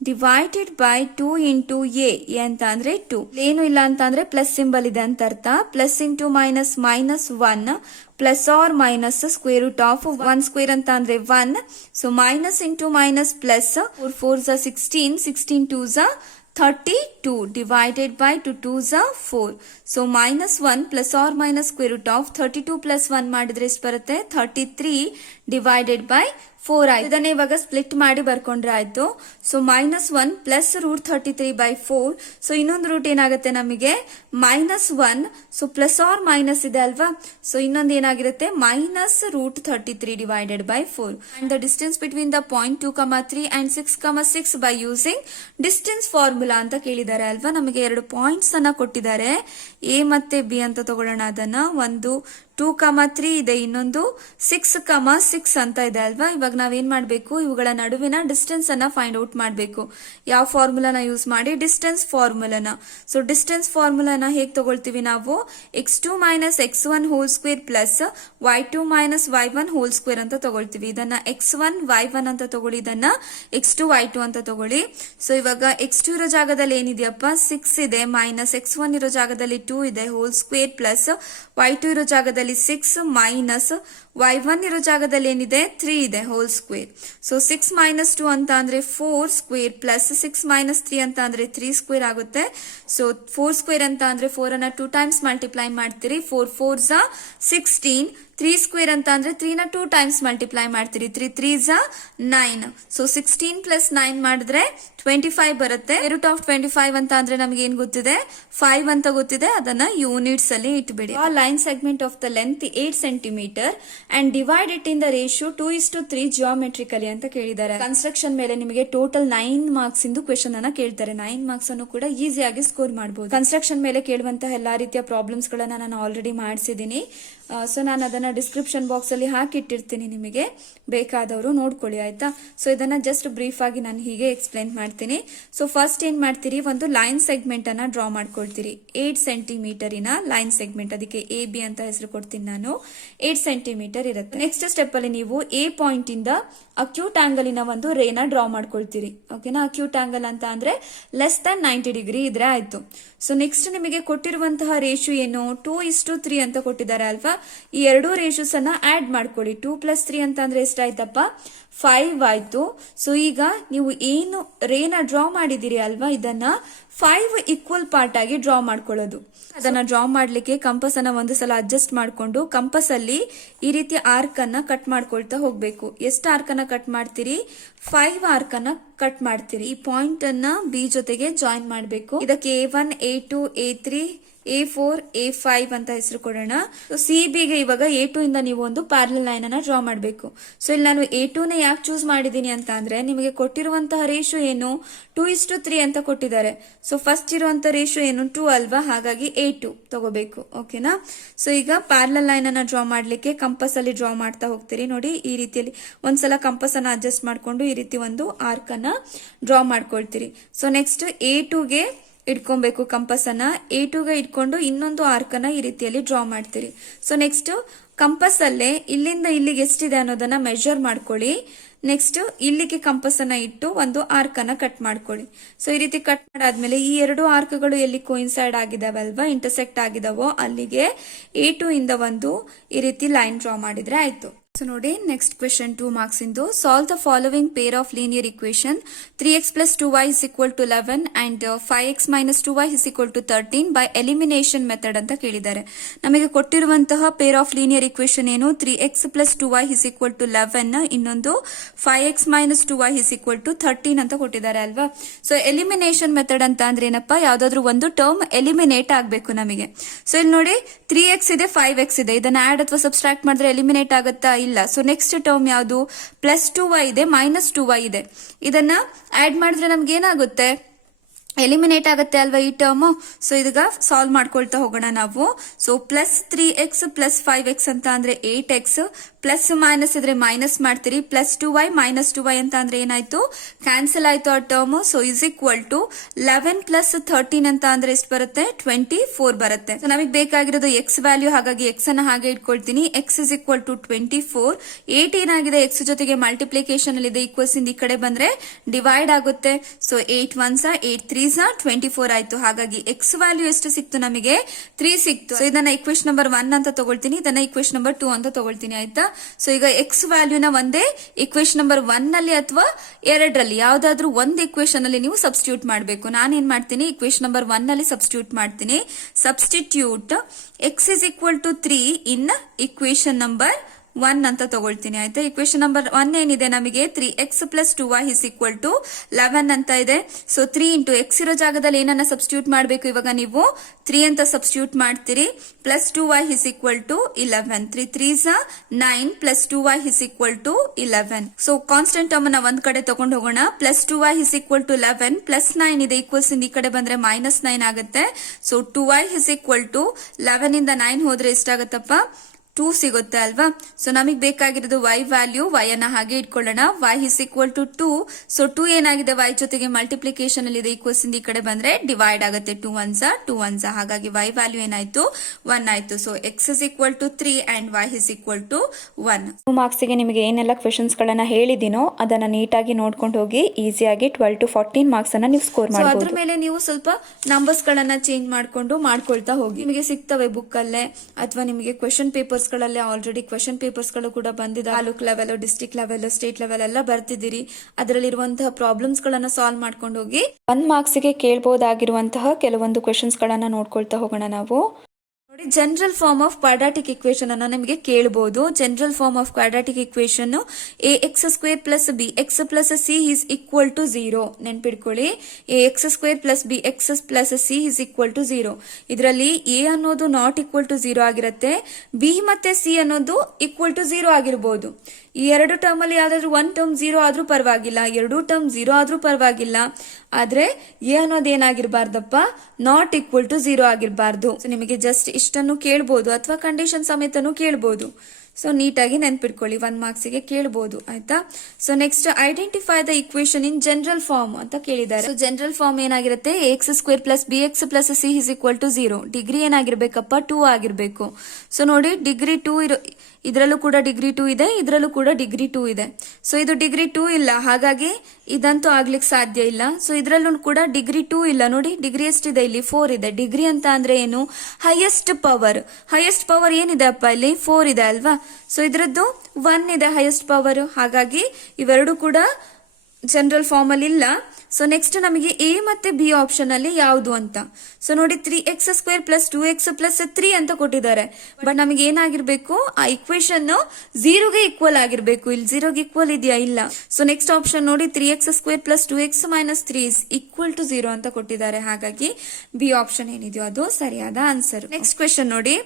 ಡಿವೈಡೆಡ್ ಬೈ 2 ಇಂಟು ಎ ಅಂತ ಅಂದ್ರೆ 2. ಏನು ಇಲ್ಲ ಅಂತ ಅಂದ್ರೆ ಪ್ಲಸ್ ಸಿಂಬಲ್ ಇದೆ ಅಂತ ಅರ್ಥ. Plus into minus -1 plus or minus square root of 1 square ಅಂತ ಅಂದ್ರೆ 1. So minus into minus plus 4 4 16 16 2 32 divided by 2 2s are 4. So minus 1 plus or minus square root of 32 plus 1 ಮಾಡಿದ್ರೆ ಎಷ್ಟು ಬರುತ್ತೆ 33 divided by 4 ಆಯ್ತು. ಇದನ್ನ ಇವಾಗ ಸ್ಪ್ಲಿಟ್ ಮಾಡಿ ಬರ್ಕೊಂಡ್ರೆ ಆಯ್ತು. So -1 plus root 33 by 4. So ಇನ್ನೊಂದು ರೂಟ್ ಏನಾಗುತ್ತೆ ನಮಗೆ -1. ಸೊ ಪ್ಲಸ್ ಆರ್ ಮೈನಸ್ ಇದೆ ಅಲ್ವಾ. ಸೊ ಇನ್ನೊಂದು ಏನಾಗಿರುತ್ತೆ minus root 33 divided by 4. And the distance between the point 2,3 and 6,6 by using distance formula ಅಂತ ಕೇಳಿದ್ದಾರೆ ಅಲ್ವಾ. ನಮಗೆ 2 ಪಾಯಿಂಟ್ಸ್ ಅನ್ನ ಕೊಟ್ಟಿದ್ದಾರೆ, ಎ ಮತ್ತೆ ಬಿ ಅಂತ ತಗೊಳ್ಳೋಣ. ಅದನ್ನ ಒಂದು 2,3 ಇದೆ, ಇನ್ನೊಂದು 6,6 ಅಂತ ಇದೆ ಅಲ್ವಾ. ಇವಾಗ ನಾವೇನ್ ಮಾಡ್ಬೇಕು, ಇವುಗಳ ನಡುವಿನ ಡಿಸ್ಟೆನ್ಸ್ ಅನ್ನ ಫೈಂಡ್ ಔಟ್ ಮಾಡ್ಬೇಕು. ಯಾವ ಫಾರ್ಮುಲಾನ ಯೂಸ್ ಮಾಡಿ, ಡಿಸ್ಟೆನ್ಸ್ ಫಾರ್ಮುಲಾನ. ಸೊ ಡಿಸ್ಟೆನ್ಸ್ ಫಾರ್ಮುಲಾನ ಹೇಗೆ ತಗೊಳ್ತೀವಿ ನಾವು, x2 minus x1 whole square plus y2 minus y1 whole square ಅಂತ ತಗೊಳ್ತೀವಿ. ಇದನ್ನ x1 y1 ಅಂತ ತಗೊಳ್ಳಿ, ಇದನ್ನ x2 y2 ಅಂತ ತಗೊಳ್ಳಿ. ಸೊ ಇವಾಗ x2 ಇರೋ ಜಾಗದಲ್ಲಿ ಏನಿದೆಯಪ್ಪ 6 ಇದೆ, ಮೈನಸ್ x1 ಇರೋ ಜಾಗದಲ್ಲಿ 2 ಇದೆ ಹೋಲ್ ಸ್ಕ್ವೇರ್ ಪ್ಲಸ್ y2 ಇರೋ ಜಾಗದಲ್ಲಿ 6 ಮೈನಸ್ y1 ಇರೋ ಜಾಗದಲ್ಲಿ ಏನಿದೆ 3 ಇದೆ ಹೋಲ್ ಸ್ಕ್ವೇರ್. ಸೊ 6 ಮೈನಸ್ 2 ಅಂತ ಅಂದ್ರೆ 4 ಸ್ಕ್ವೇರ್ ಪ್ಲಸ್ 6 ಮೈನಸ್ 3 ಅಂತ ಅಂದ್ರೆ 3 ಸ್ಕ್ವೇರ್ ಆಗುತ್ತೆ. ಸೊ 4 ಸ್ಕ್ವೇರ್ ಅಂತ ಅಂದ್ರೆ 4 ಅನ್ನ 2 ಟೈಮ್ಸ್ ಮಲ್ಟಿಪ್ಲೈ ಮಾಡ್ತೀರಿ, 4 4s 16. 3 ಸ್ಕ್ವೇರ್ ಅಂತ ಅಂದ್ರೆ 3 ನ 2 ಟೈಮ್ಸ್ ಮಲ್ಟಿಪ್ಲೈ ಮಾಡ್ತೀರಿ, 3 3s 9. ಸೊ 16 ಪ್ಲಸ್ 9 ಮಾಡಿದ್ರೆ 25 ಬರುತ್ತೆ. ರೂಟ್ ಆಫ್ 25 ಅಂತ ಅಂದ್ರೆ ನಮ್ಗೆ ಏನ್ ಗೊತ್ತಿದೆ 5 ಅಂತ ಗೊತ್ತಿದೆ, ಅದನ್ನ ಯೂನಿಟ್ಸ್ ಅಲ್ಲಿ ಇಟ್ಬಿಡಿ. ಆ line segment of the length 8 centimetre and divide it in the ratio 2:3 ಜಿಯೋಮೆಟ್ರಿಕಲಿ ಅಂತ ಕೇಳಿದ್ದಾರೆ. ಕನ್ಸ್ಟ್ರಕ್ಷನ್ ಮೇಲೆ ನಿಮಗೆ ಟೋಟಲ್ 9 ಮಾರ್ಕ್ಸ್ ಇಂದು ಕ್ವೆಶನ್ ಅನ್ನ ಕೇಳ್ತಾರೆ. 9 ಮಾರ್ಕ್ಸ್ ಅನ್ನು ಕೂಡ ಈಸಿಯಾಗಿ ಸ್ಕೋರ್ ಮಾಡಬಹುದು. ಕನ್ಸ್ಟ್ರಕ್ಷನ್ ಮೇಲೆ ಕೇಳುವಂತಹ ಎಲ್ಲಾ ರೀತಿಯ ಪ್ರಾಬ್ಲಮ್ಸ್ ಗಳನ್ನ ನಾನು ಆಲ್ರೆಡಿ ಮಾಡಿಸಿದ್ದೀನಿ. ಸೊ ನಾನು ಅದನ್ನ ಡಿಸ್ಕ್ರಿಪ್ಷನ್ ಬಾಕ್ಸ್ ಅಲ್ಲಿ ಹಾಕಿಟ್ಟಿರ್ತೀನಿ, ನಿಮಗೆ ಬೇಕಾದವರು ನೋಡ್ಕೊಳ್ಳಿ ಆಯ್ತಾ. ಸೊ ಇದನ್ನ ಜಸ್ಟ್ ಬ್ರೀಫ್ ಆಗಿ ನಾನು ಹೀಗೆ ಎಕ್ಸ್ಪ್ಲೈನ್ ಮಾಡ್ತೀನಿ. ಸೊ ಫಸ್ಟ್ ಏನ್ ಮಾಡ್ತೀರಿ, ಒಂದು ಲೈನ್ ಸೆಗ್ಮೆಂಟ್ ಅನ್ನ ಡ್ರಾ ಮಾಡ್ಕೊಳ್ತೀರಿ. 8 ಸೆಂಟಿಮೀಟರಿನ ಲೈನ್ ಸೆಗ್ಮೆಂಟ್, ಅದಕ್ಕೆ ಎ ಬಿ ಅಂತ ಹೆಸರು ಕೊಡ್ತೀನಿ ನಾನು. 8 ಸೆಂಟಿಮೀಟರ್ ಇರುತ್ತೆ. ನೆಕ್ಸ್ಟ್ ಸ್ಟೆಪ್ ಅಲ್ಲಿ ನೀವು ಎ ಪಾಯಿಂಟ್ ಇಂದ ಅಕ್ಯೂಟ್ ಆಂಗಲಿನ ಒಂದು ರೇನ ಡ್ರಾ ಮಾಡ್ಕೊಳ್ತೀರಿ. ಓಕೆನಾ, ಅಕ್ಯೂಟ್ ಆಂಗಲ್ ಅಂತ ಅಂದ್ರೆ ಲೆಸ್ ದನ್ 90 ಡಿಗ್ರಿ ಇದ್ರೆ ಆಯ್ತು. ಸೊ ನೆಕ್ಸ್ಟ್ ನಿಮಗೆ ಕೊಟ್ಟಿರುವಂತಹ ರೇಷಿಯೋ ಏನು 2:3 ಅಂತ ಕೊಟ್ಟಿದ್ದಾರೆ ಅಲ್ವಾ. ಈ ಎರಡು ರೇಷಿಯೋಸ್ ಅನ್ನ ಆಡ್ ಮಾಡ್ಕೊಳ್ಳಿ. 2 + 3 ಅಂತ ಅಂದ್ರೆ ಎಷ್ಟಾಯ್ತಪ್ಪ 5 ಆಯ್ತು. ಸೊ ಈಗ ನೀವು ಏನು ರೇನ ಡ್ರಾ ಮಾಡಿದಿರಿ ಅಲ್ವಾ, ಇದನ್ನ 5 ಈಕ್ವಲ್ ಪಾರ್ಟ್ ಆಗಿ ಡ್ರಾ ಮಾಡ್ಕೊಳ್ಳೋದು. ಅದನ್ನ ಡ್ರಾ ಮಾಡ್ಲಿಕ್ಕೆ ಕಂಪಸ್ ಅನ್ನ ಒಂದು ಸಲ ಅಡ್ಜಸ್ಟ್ ಮಾಡ್ಕೊಂಡು ಕಂಪಸ್ ಅಲ್ಲಿ ಈ ರೀತಿ ಆರ್ಕ್ ಅನ್ನ ಕಟ್ ಮಾಡ್ಕೊಳ್ತಾ ಹೋಗ್ಬೇಕು. ಎಷ್ಟು ಆರ್ಕ್ ಅನ್ನ ಕಟ್ ಮಾಡ್ತೀರಿ, 5 ಆರ್ಕ್ ಅನ್ನ ಕಟ್ ಮಾಡ್ತೀರಿ. ಈ ಪಾಯಿಂಟ್ ಅನ್ನ ಬಿ ಜೊತೆಗೆ ಜಾಯಿನ್ ಮಾಡ್ಬೇಕು. ಇದಕ್ಕೆ A1 A2 A3 A4 A5 ಅಂತ ಹೆಸರು ಕೊಡೋಣ. ಸಿ ಬಿಗೆ ಇವಾಗ A2 ಇಂದ ನೀವು ಒಂದು ಪ್ಯಾರಲಲ್ ಲೈನ್ ಅನ್ನ ಡ್ರಾ ಮಾಡಬೇಕು. ಸೊ ಇಲ್ಲಿ ನಾನು A2 ನ ಯಾಕೆ ಚೂಸ್ ಮಾಡಿದೀನಿ ಅಂತ ಅಂದ್ರೆ ನಿಮಗೆ ಕೊಟ್ಟಿರುವಂತಹ ರೇಷಿಯೋ ಏನು 2:3 ಅಂತ ಕೊಟ್ಟಿದ್ದಾರೆ. ಸೊ ಫಸ್ಟ್ ಇರುವಂತ ರೇಷಿಯೋ ಏನು 2 ಅಲ್ವಾ, ಹಾಗಾಗಿ A2 ತಗೋಬೇಕು. ಓಕೆನಾ. ಸೊ ಈಗ ಪ್ಯಾರಲಲ್ ಲೈನ್ ಅನ್ನ ಡ್ರಾ ಮಾಡ್ಲಿಕ್ಕೆ ಕಂಪಸ್ ಅಲ್ಲಿ ಡ್ರಾ ಮಾಡ್ತಾ ಹೋಗ್ತೀರಿ. ನೋಡಿ ಈ ರೀತಿಯಲ್ಲಿ ಒಂದ್ಸಲ ಕಂಪಸ್ ಅನ್ನ ಅಡ್ಜಸ್ಟ್ ಮಾಡ್ಕೊಂಡು ಈ ರೀತಿ ಒಂದು ಆರ್ಕ್ ಅನ್ನ ಡ್ರಾ ಮಾಡ್ಕೊಳ್ತೀರಿ. ಸೊ ನೆಕ್ಸ್ಟ್ A2ಗೆ ಇಟ್ಕೊಬೇಕು ಕಂಪಸ್ ಅನ್ನ. A2ಗೆ ಇಟ್ಕೊಂಡು ಇನ್ನೊಂದು ಆರ್ಕ್ ಅನ್ನ ಈ ರೀತಿಯಲ್ಲಿ ಡ್ರಾ ಮಾಡ್ತೀರಿ. ಸೊ ನೆಕ್ಸ್ಟ್ ಕಂಪಸ್ ಅಲ್ಲೇ ಇಲ್ಲಿಂದ ಇಲ್ಲಿಗೆ ಎಷ್ಟಿದೆ ಅನ್ನೋದನ್ನ ಮೆಜರ್ ಮಾಡ್ಕೊಳ್ಳಿ. ನೆಕ್ಸ್ಟ್ ಇಲ್ಲಿಗೆ ಕಂಪಸ್ ಅನ್ನ ಇಟ್ಟು ಒಂದು ಆರ್ಕ್ ಅನ್ನ ಕಟ್ ಮಾಡ್ಕೊಳ್ಳಿ. ಸೊ ಈ ರೀತಿ ಕಟ್ ಮಾಡಾದ್ಮೇಲೆ ಈ ಎರಡು ಆರ್ಕ್ಗಳು ಎಲ್ಲಿ ಕೋಇನ್ಸೈಡ್ ಆಗಿದಾವೆ ಅಲ್ವಾ, ಇಂಟರ್ಸೆಕ್ಟ್ ಆಗಿದಾವೋ ಅಲ್ಲಿಗೆ A2 ಇಂದ ಒಂದು ಈ ರೀತಿ ಲೈನ್ ಡ್ರಾ ಮಾಡಿದ್ರೆ ಆಯ್ತು. ಸೊ ನೋಡಿ ನೆಕ್ಸ್ಟ್ ಕ್ವೆಶನ್ 2 ಮಾರ್ಕ್ಸ್ ಇಂದು. Solve the following pair of linear equation 3x + 2y = 11 and 5x - 2y = 13 by elimination method ಅಂತ ಕೇಳಿದ್ದಾರೆ. ನಮಗೆ ಕೊಟ್ಟಿರುವಂತಹ ಪೇರ್ ಆಫ್ ಲೀನಿಯರ್ ಇಕ್ವೇಶನ್ ಏನು 3x + 2y = 11, ಇನ್ನೊಂದು 5x - 2y = 13 ಅಂತ ಕೊಟ್ಟಿದ್ದಾರೆ ಅಲ್ವಾ. ಸೊ ಎಲಿಮಿನೇಷನ್ ಮೆಥಡ್ ಅಂತ ಅಂದ್ರೆ ಏನಪ್ಪಾ, ಯಾವ್ದಾದ್ರು ಒಂದು ಟರ್ಮ್ ಎಲಿಮಿನೇಟ್ ಆಗ್ಬೇಕು ನಮಗೆ. ಸೊ ಇಲ್ಲಿ ನೋಡಿ 3x ಇದೆ 5x ಇದೆ, ಇದನ್ನ ಆಡ್ ಅಥವಾ ಸಬ್ಸ್ಟ್ರಾಕ್ಟ್ ಮಾಡಿದ್ರೆ ಎಲಿಮಿನೇಟ್ ಆಗುತ್ತಾ, ಇಲ್ಲ. ಸೊ ನೆಕ್ಸ್ಟ್ ಟರ್ಮ್ ಯಾವುದು +2y ಇದೆ -2y ಇದೆ, ಇದನ್ನ ಆಡ್ ಮಾಡಿದ್ರೆ ನಮ್ಗೆ ಏನಾಗುತ್ತೆ ಎಲಿಮಿನೇಟ್ ಆಗುತ್ತೆ ಅಲ್ವಾ ಈ ಟರ್ಮ್. ಸೊ ಇದೀಗ ಸಾಲ್ವ್ ಮಾಡ್ಕೊಳ್ತಾ ಹೋಗೋಣ ನಾವು. So plus 3x plus 5x ಅಂತ ಅಂದ್ರೆ 8x, ಪ್ಲಸ್ ಮೈನಸ್ ಇದ್ರೆ ಮೈನಸ್ ಮಾಡ್ತೀರಿ, ಪ್ಲಸ್ 2y ಮೈನಸ್ 2y ಅಂತ ಅಂದ್ರೆ ಏನಾಯ್ತು, ಕ್ಯಾನ್ಸಲ್ ಆಯ್ತು ಆ term. So is equal to 11 plus 13 ಅಂತ ಅಂದ್ರೆ ಎಷ್ಟು ಬರುತ್ತೆ, 24 ಬರುತ್ತೆ. ಸೊ ನಮಗೆ ಬೇಕಾಗಿರೋದು ಎಕ್ಸ್ ವ್ಯಾಲ್ಯೂ, ಹಾಗಾಗಿ ಎಕ್ಸ್ ಅನ್ನ ಹಾಗೆ ಇಟ್ಕೊಳ್ತೀನಿ. X is equal to 24. 8 ಏನಾಗಿದೆ ಎಕ್ಸ್ ಜೊತೆಗೆ ಮಲ್ಟಿಪ್ಲಿಕೇಶನ್ ಅಲ್ಲಿ ಇದೆ, ಈಕ್ವಲ್ಸ್ ಇಂದ ಈ ಕಡೆ ಬಂದ್ರೆ ಡಿವೈಡ್ ಆಗುತ್ತೆ. ಸೊ 8 1 8 3 24 ಆಯ್ತು. ಹಾಗಾಗಿ ಎಕ್ಸ್ ವ್ಯಾಲ್ಯೂ ಎಷ್ಟು ಸಿಕ್ತು ನಮಗೆ, 3 ಸಿಕ್ತು. ಸೊ ಇದನ್ನ ಇಕ್ವೇಶನ್ ನಂಬರ್ 1 ಅಂತ ತಗೊಳ್ತೀನಿ, ಇದನ್ನ ಇಕ್ವೇಶನ್ ನಂಬರ್ 2 ಅಂತ ತಗೊಳ್ತೀನಿ, ಆಯ್ತಾ. ಸೊ ಈಗ ಎಕ್ಸ್ ವ್ಯಾಲ್ಯೂನ ಒಂದೇ ಇಕ್ವೇಶನ್ ನಂಬರ್ 1 ನಲ್ಲಿ ಅಥವಾ 2ರಲ್ಲಿ ಯಾವ್ದಾದ್ರು ಒಂದು ಇಕ್ವೇಶನ್ ಅಲ್ಲಿ ನೀವು ಸಬ್ಸ್ಟಿಟ್ಯೂಟ್ ಮಾಡಬೇಕು. ನಾನೇನ್ ಮಾಡ್ತೀನಿ, ಇಕ್ವೇಶನ್ ನಂಬರ್ 1 ನಲ್ಲಿ ಸಬ್ಸ್ಟಿಟ್ಯೂಟ್ ಮಾಡ್ತೀನಿ. Substitute X is equal to 3 in equation number 1 ಅಂತ ತಗೊಳ್ತೀನಿ, ಆಯ್ತಾ. ಇಕ್ವೇಶನ್ ನಂಬರ್ 1 ಏನಿದೆ ನಮಗೆ 3x plus 2y is equal to 11 ಅಂತ ಇದೆ. ಸೊ 3 ಇಂಟು ಎಕ್ಸ್ ಇರೋ ಜಾಗದಲ್ಲಿ ಏನನ್ನ ಸಬ್ಸ್ಟಿಟ್ಯೂಟ್ ಮಾಡಬೇಕು, ಇವಾಗ ನೀವು 3 ಅಂತ ಸಬ್ಸ್ಟಿಟ್ಯೂಟ್ ಮಾಡ್ತೀರಿ, plus 2y is equal to 11. 3 3 9 plus 2y is equal to 11. So constant term ನ ಒಂದ್ ಕಡೆ ತಗೊಂಡು ಹೋಗೋಣ. Plus 2y is equal to 11 plus 9 ಇದೆ, ಈಕ್ವಲ್ಸ್ ಇಂದ ಈ ಕಡೆ ಬಂದ್ರೆ ಮೈನಸ್ 9 ಆಗುತ್ತೆ. So 2y is equal to 11 ಇಂದ 9 ಹೋದ್ರೆ ಎಷ್ಟಾಗತ್ತಪ್ಪ, 2 ಸಿಗುತ್ತೆ ಅಲ್ವಾ. ಸೊ ನಮಗೆ ಬೇಕಾಗಿರೋದು y ವ್ಯಾಲ್ಯೂ, y ಅನ್ನ ಹಾಗೆ ಇಟ್ಕೊಳ್ಳೋಣ. y is equal to 2. So 2 ಏನಾಗಿದೆ y ಜೊತೆಗೆ ಮಲ್ಟಿಪ್ಲಿಕೇಶನ್ ಅಲ್ಲಿ ಇದೆ, ಈಕ್ವಲ್ಸ್ ಇಂದ ಈ ಕಡೆ ಬಂದ್ರೆ ಡಿವೈಡ್ ಆಗುತ್ತೆ. 2 1 ಹಾಗಾಗಿ y ವ್ಯಾಲ್ಯೂ ಏನಾಯ್ತು, 1 ಆಯ್ತು. So x is equal to 3 and y is equal to 1. Marks ಗೆ ನಿಮಗೆ ಏನೆಲ್ಲ ಕ್ವೆಶನ್ಸ್ ಗಳನ್ನ ಹೇಳಿದಿನೋ ಅದನ್ನ ನೀಟಾಗಿ ನೋಡ್ಕೊಂಡು ಹೋಗಿ ಈಸಿಯಾಗಿ 12 to 14 ಮಾರ್ಕ್ಸ್ ಅನ್ನ ನೀವು ಸ್ಕೋರ್ ಮಾಡಬಹುದು. ಅದ್ರ ಮೇಲೆ ನೀವು ಸ್ವಲ್ಪ ನಂಬರ್ಸ್ ಗಳನ್ನ ಚೇಂಜ್ ಮಾಡ್ಕೊಳ್ತಾ ಹೋಗಿ. ನಿಮಗೆ ಸಿಗ್ತವೆ ಬುಕ್ ಅಲ್ಲೇ, ಅಥವಾ ನಿಮಗೆ ಕ್ವೆಶನ್ ಪೇಪರ್ಸ್ ಗಳಲ್ಲಿ ಆಲ್ರೆಡಿ ಕ್ವೆಶನ್ ಪೇಪರ್ಸ್ ಗಳು ಕೂಡ ಬಂದಿದೆ. Taluk level, district level, state level ಎಲ್ಲ ಬರ್ತಿದ್ದೀರಿ. ಅದರಲ್ಲಿರುವಂತಹ ಪ್ರಾಬ್ಲಮ್ಸ್ ಗಳನ್ನ ಸಾಲ್ವ್ ಮಾಡ್ಕೊಂಡು ಹೋಗಿ 1 ಮಾರ್ಕ್ಸ್ ಗೆ ಕೇಳಬಹುದಾಗಿರುವಂತಹ ಕೆಲವೊಂದು ಕ್ವೆಶನ್ಸ್ ಗಳನ್ನ ನೋಡ್ಕೊಳ್ತಾ ಹೋಗೋಣ ನಾವು. ನೋಡಿ, general form of quadratic equation ಅನ್ನ ನಿಮಗೆ ಕೇಳಬಹುದು. General form of quadratic equation a x square plus b x plus c is equal to 0. ನೆನ್ಪಿಡ್ಕೊಳ್ಳಿ, a x square plus b x plus c is equal to 0. ಇದರಲ್ಲಿ A ಅನ್ನೋದು not equal to 0 ಆಗಿರುತ್ತೆ, B ಮತ್ತೆ C ಅನ್ನೋದು equal to 0 ಆಗಿರಬಹುದು. ಈ ಎರಡು term ಅಲ್ಲಿ ಯಾವ್ದಾದ್ರು ಒಂದ್ ಟರ್ಮ್ 0 ಆದ್ರೂ ಪರವಾಗಿಲ್ಲ, ಎರಡು ಟರ್ಮ್ 0 ಆದ್ರೂ ಪರವಾಗಿಲ್ಲ, ಆದ್ರೆ ಎ ಅನ್ನೋದು ಏನಾಗಿರ್ಬಾರ್ದಪ್ಪ, ನಾಟ್ ಈಕ್ವಲ್ ಟು 0 ಆಗಿರ್ಬಾರ್ದು. ನಿಮಗೆ ಜಸ್ಟ್ ಇಷ್ಟನ್ನು ಕೇಳ್ಬೋದು ಅಥವಾ ಕಂಡೀಷನ್ ಸಮೇತನೂ ಕೇಳ್ಬೋದು. ಸೊ ನೀಟಾಗಿ ನೆನ್ಪಿಟ್ಕೊಳ್ಳಿ, 1 ಮಾರ್ಕ್ಸ್ ಗೆ ಕೇಳಬಹುದು, ಆಯ್ತಾ. So next identify the equation in general form ಅಂತ ಕೇಳಿದ್ದಾರೆ. ಸೊ ಜನರಲ್ ಫಾರ್ಮ್ ಏನಾಗಿರುತ್ತೆ, x square plus b x plus c is equal to 0. Degree ಏನಾಗಿರ್ಬೇಕಪ್ಪ, 2 ಆಗಿರ್ಬೇಕು. ಸೊ ನೋಡಿ, ಡಿಗ್ರಿ 2 ಇದರಲ್ಲೂ ಕೂಡ ಡಿಗ್ರಿ 2 ಇದೆ, ಇದರಲ್ಲೂ ಕೂಡ ಡಿಗ್ರಿ 2 ಇದೆ. ಸೊ ಇದು ಡಿಗ್ರಿ 2 ಇಲ್ಲ, ಹಾಗಾಗಿ ಇದಂತೂ ಆಗ್ಲಿಕ್ಕೆ ಸಾಧ್ಯ ಇಲ್ಲ. ಸೊ ಇದರಲ್ಲೂ ಕೂಡ ಡಿಗ್ರಿ 2 ಇಲ್ಲ. ನೋಡಿ, ಡಿಗ್ರಿ ಎಷ್ಟಿದೆ ಇಲ್ಲಿ, 4 ಇದೆ. ಡಿಗ್ರಿ ಅಂತ ಅಂದ್ರೆ ಏನು, ಹೈಯೆಸ್ಟ್ ಪವರ್. ಹೈಯೆಸ್ಟ್ ಪವರ್ ಏನಿದೆ ಅಪ್ಪ, ಇಲ್ಲಿ 4 ಇದೆ ಅಲ್ವಾ. ಸೊ ಇದರದ್ದು 1 ಇದೆ ಹೈಯೆಸ್ಟ್ ಪವರ್, ಹಾಗಾಗಿ ಇವೆರಡು ಕೂಡ ಜನರಲ್ ಫಾರ್ಮ್ ಅಲ್ಲಿ ಇಲ್ಲ. ಸೊ ನೆಕ್ಸ್ಟ್ ನಮಗೆ ಎ ಮತ್ತೆ ಬಿ ಆಪ್ಷನ್ ಅಲ್ಲಿ ಯಾವುದು ಅಂತ. ಸೊ ನೋಡಿ, 3x square plus 2x plus 3 ಅಂತ ಕೊಟ್ಟಿದ್ದಾರೆ. ಬಟ್ ನಮಗೆ ಏನಾಗಿರ್ಬೇಕು, ಆ ಇಕ್ವೇಶನ್ 0ಗೆ ಈಕ್ವಲ್ ಆಗಿರ್ಬೇಕು. ಇಲ್ಲಿ 0ಗೆ ಈಕ್ವಲ್ ಇದೆಯಾ, ಇಲ್ಲ. ಸೊ ನೆಕ್ಸ್ಟ್ ಆಪ್ಷನ್ ನೋಡಿ, 3x square plus 2x minus 3 is equal to 0 ಅಂತ ಕೊಟ್ಟಿದ್ದಾರೆ. ಹಾಗಾಗಿ ಬಿ ಆಪ್ಷನ್ ಏನಿದೆಯೋ ಅದು ಸರಿಯಾದ ಆನ್ಸರ್. ನೆಕ್ಸ್ಟ್ ಕ್ವೆಶನ್ ನೋಡಿ,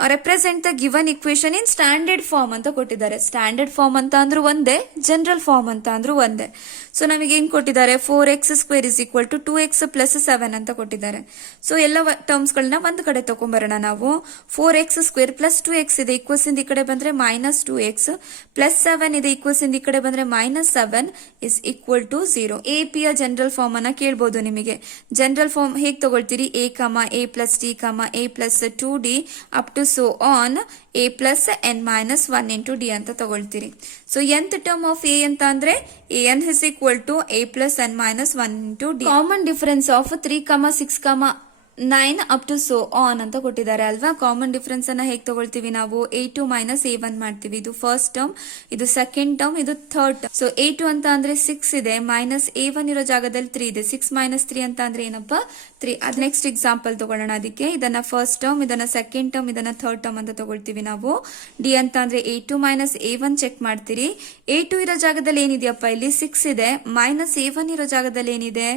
represent the given equation in standard form ಅಂತ ಕೊಟ್ಟಿದ್ದಾರೆ. ಸ್ಟ್ಯಾಂಡರ್ಡ್ ಫಾರ್ಮ್ ಅಂತ ಅಂದ್ರೂ ಒಂದೇ, ಜನರಲ್ ಫಾರ್ಮ್ ಅಂತ ಅಂದ್ರೂ ಒಂದೇ. ಸೊ ನಮಗೆ ಏನ್ ಕೊಟ್ಟಿದ್ದಾರೆ, 4x square is equal to 2x plus 7 ಅಂತ ಕೊಟ್ಟಿದ್ದಾರೆ. ಸೊ ಎಲ್ಲ ಟರ್ಮ್ಸ್ ಗಳನ್ನ ಒಂದ್ ಕಡೆ ತಗೊಂಡ್ಬರೋಣ ನಾವು. 4x ಸ್ಕ್ವೇರ್ ಪ್ಲಸ್ 2x ಇದೆ, ಈಕ್ವಲ್ಸ್ ಇಂದ ಈ ಕಡೆ ಬಂದ್ರೆ ಮೈನಸ್ 2x, ಪ್ಲಸ್ 7 ಇದೆ, ಈಕ್ವಲ್ಸ್ ಇಂದ ಈ ಕಡೆ ಬಂದ್ರೆ minus 7 is equal to 0. A P ಯ ಜನರಲ್ ಫಾರ್ಮ್ ಅನ್ನ ಕೇಳ್ಬೋದು ನಿಮಗೆ. ಜನರಲ್ ಫಾರ್ಮ್ ಹೇಗ್ ತಗೊಳ್ತೀರಿ, a plus t a plus 2d up to so on a plus n minus 1 into d ಅಂತ ತಗೊಳ್ತೀರಿ. So nth term of a ಅಂತ ಅಂದ್ರೆ an is equal to a plus n minus 1 into d. Common difference of 3, 6, 9 up to so on ಅಂತ ಕೊಟ್ಟಿದ್ದಾರೆ ಅಲ್ವಾ. Common difference ಅನ್ನ ಹೇಗೆ ತಗೊಳ್ತೀವಿ ನಾವು, a2 ಮೈನಸ್ a1 ಮಾಡ್ತೀವಿ. ಇದು ಫಸ್ಟ್ ಟರ್ಮ್, ಇದು ಸೆಕೆಂಡ್ ಟರ್ಮ್, ಇದು ಥರ್ಡ್ ಟರ್ಮ್. ಸೊ a2 ಅಂತ ಅಂದ್ರೆ 6 ಇದೆ, ಮೈನಸ್ a1 ಇರೋ ಜಾಗದಲ್ಲಿ 3 ಇದೆ. 6 ಮೈನಸ್ 3 ಅಂತ ಅಂದ್ರೆ ಏನಪ್ಪಾ, 3. ಅದ್ ನೆಕ್ಸ್ಟ್ ಎಕ್ಸಾಂಪಲ್ ತಗೊಳ್ಳೋಣ. ಅದಕ್ಕೆ ಇದನ್ನ ಫಸ್ಟ್ ಟರ್ಮ್, ಇದನ್ನ ಸೆಕೆಂಡ್ ಟರ್ಮ್, ಇದನ್ನ ಥರ್ಡ್ ಟರ್ಮ್ ಅಂತ ತಗೊಳ್ತೀವಿ ನಾವು. ಡಿ ಅಂತ ಅಂದ್ರೆ a2 ಮೈನಸ್ a1 ಚೆಕ್ ಮಾಡ್ತೀರಿ. a2 ಇರೋ ಜಾಗದಲ್ಲಿ ಏನಿದೆಯಪ್ಪ, ಇಲ್ಲಿ 6 ಇದೆ, ಮೈನಸ್ a1 ಇರೋ ಜಾಗದಲ್ಲಿ ಏನಿದೆ,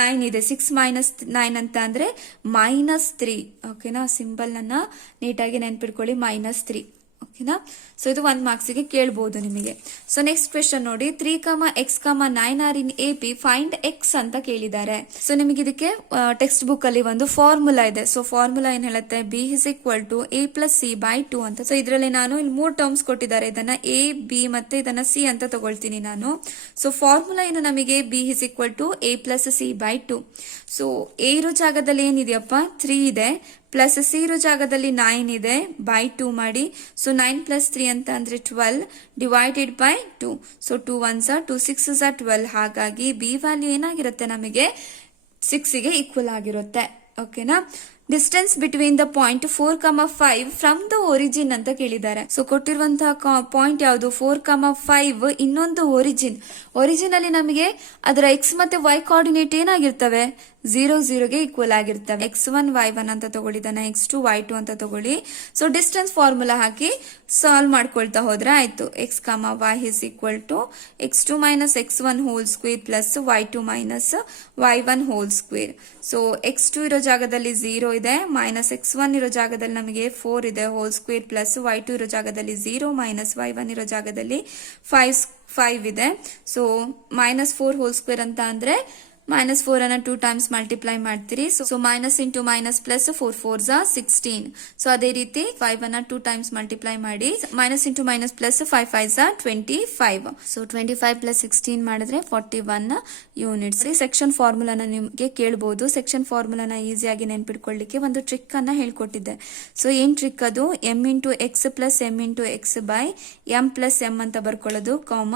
9 ಇದೆ. 6 ಮೈನಸ್ 9 ಅಂತ ಅಂದ್ರೆ -3. ಓಕೆನಾ, ಸಿಂಬಲ್ ಅನ್ನ ನೀಟಾಗಿ ನೆನ್ಪಿಡ್ಕೊಳ್ಳಿ, -3. ಓಕೆ. ಓಕೆನಾ. ಸೊ ಇದು 1 ಮಾರ್ಕ್ಸಿಗೆ ಕೇಳ್ಬೋದು ನಿಮಗೆ. ಸೊ ನೆಕ್ಸ್ಟ್ ಕ್ವೆಶನ್ ನೋಡಿ, 3, x, 9 ಆರ್ ಇನ್ AP, ಫೈಂಡ್ x ಅಂತ ಕೇಳಿದ್ದಾರೆ. ಸೊ ನಿಮಗೆ ಇದಕ್ಕೆ ಟೆಕ್ಸ್ಟ್ ಬುಕ್ ಅಲ್ಲಿ ಒಂದು ಫಾರ್ಮುಲಾ ಇದೆ. ಸೊ ಫಾರ್ಮುಲಾ ಏನ್ ಹೇಳುತ್ತೆ, B is equal to A plus C by 2 ಅಂತ. ಸೊ ಇದರಲ್ಲಿ ನಾನು ಇಲ್ಲಿ 3 ಟರ್ಮ್ಸ್ ಕೊಟ್ಟಿದ್ದಾರೆ, ಇದನ್ನ A, B ಮತ್ತೆ ಇದನ್ನ C ಅಂತ ತಗೊಳ್ತೀನಿ ನಾನು. ಸೊ ಫಾರ್ಮುಲಾ ಏನು ನಮಗೆ, B is equal to A plus C by 2. So A ಇರೋ ಜಾಗದಲ್ಲಿ ಏನಿದೆಯಪ್ಪ 3 ಇದೆ, ಪ್ಲಸ್ ಸಿ ಇರೋ ಜಾಗದಲ್ಲಿ 9 ಇದೆ, ಬೈ 2 ಮಾಡಿ. ಸೊ 9 ಪ್ಲಸ್ 3 ಅಂತ ಅಂದ್ರೆ 12 divided by 2. So 2 1s 2 6s 12. ಹಾಗಾಗಿ ಬಿ ವ್ಯಾಲ್ಯೂ ಏನಾಗಿರುತ್ತೆ ನಮಗೆ 6ಗೆ ಈಕ್ವಲ್ ಆಗಿರುತ್ತೆ. ಓಕೆನಾ. Distance between the point 4,5 from the origin ಅಂತ ಕೇಳಿದ್ದಾರೆ. ಸೊ ಕೊಟ್ಟಿರುವಂತಹ ಪಾಯಿಂಟ್ ಯಾವುದು 4,5, ಇನ್ನೊಂದು ಒರಿಜಿನ್ ಅಲ್ಲಿ ನಮಗೆ ಅದರ ಎಕ್ಸ್ ಮತ್ತೆ ವೈ ಕೋಆರ್ಡಿನೇಟ್ ಏನಾಗಿರ್ತವೆ 0 0ಗೆ ಈಕ್ವಲ್ ಆಗಿರ್ತವೆ. x1 y1 ಅಂತ ತಗೊಳ್ಳಿದಾನೆ, x2 y2 ಅಂತ ತಗೊಳ್ಳಿ. ಸೊ ಡಿಸ್ಟೆನ್ಸ್ ಫಾರ್ಮುಲಾ ಹಾಕಿ ಸಾಲ್ವ್ ಮಾಡ್ಕೊಳ್ತಾ ಹೋದ್ರೆ ಆಯ್ತು. x, y is equal to x2 minus x1 whole square plus y2 minus y1 whole square. So x2 ಇರೋ ಜಾಗದಲ್ಲಿ 0 ಇದೆ, ಮೈನಸ್ x1 ಇರೋ ಜಾಗದಲ್ಲಿ ನಮಗೆ 4 ಇದೆ ಹೋಲ್ ಸ್ಕ್ವೇರ್, ಪ್ಲಸ್ y2 ಇರೋ ಜಾಗದಲ್ಲಿ 0 ಮೈನಸ್ y1 ಇರೋ ಜಾಗದಲ್ಲಿ 5 ಇದೆ. ಸೊ ಮೈನಸ್ 4 ಹೋಲ್ ಸ್ಕ್ವೇರ್ ಅಂತ ಅಂದ್ರೆ -4 ಅನ್ನ 2 ಟೈಮ್ಸ್ ಮಲ್ಟಿಪ್ಲೈ ಮಾಡ್ತೀರಿ. So minus into minus plus 4 4s 16. So ಅದೇ ರೀತಿ 5 ಅನ್ನ 2 ಟೈಮ್ಸ್ ಮಲ್ಟಿಪ್ಲೈ ಮಾಡಿ, minus into minus plus 5 5s 25. So 25 plus 16 ಮಾಡಿದ್ರೆ 41 ಯೂನಿಟ್ಸ್. ಸೆಕ್ಷನ್ ಫಾರ್ಮುಲಾನ ನಿಮಗೆ ಕೇಳಬಹುದು. ಸೆಕ್ಷನ್ ಫಾರ್ಮುಲಾನ ಈಸಿಯಾಗಿ ನೆನ್ಪಿಟ್ಕೊಳ್ಳಿಕ್ಕೆ ಒಂದು ಟ್ರಿಕ್ ಅನ್ನ ಹೇಳ್ಕೊಟ್ಟಿದ್ದೆ. ಸೊ ಏನ್ ಟ್ರಿಕ್ ಅದು, m into X plus m into X by m plus m ಅಂತ ಬರ್ಕೊಳ್ಳೋದು, ಕಾಮ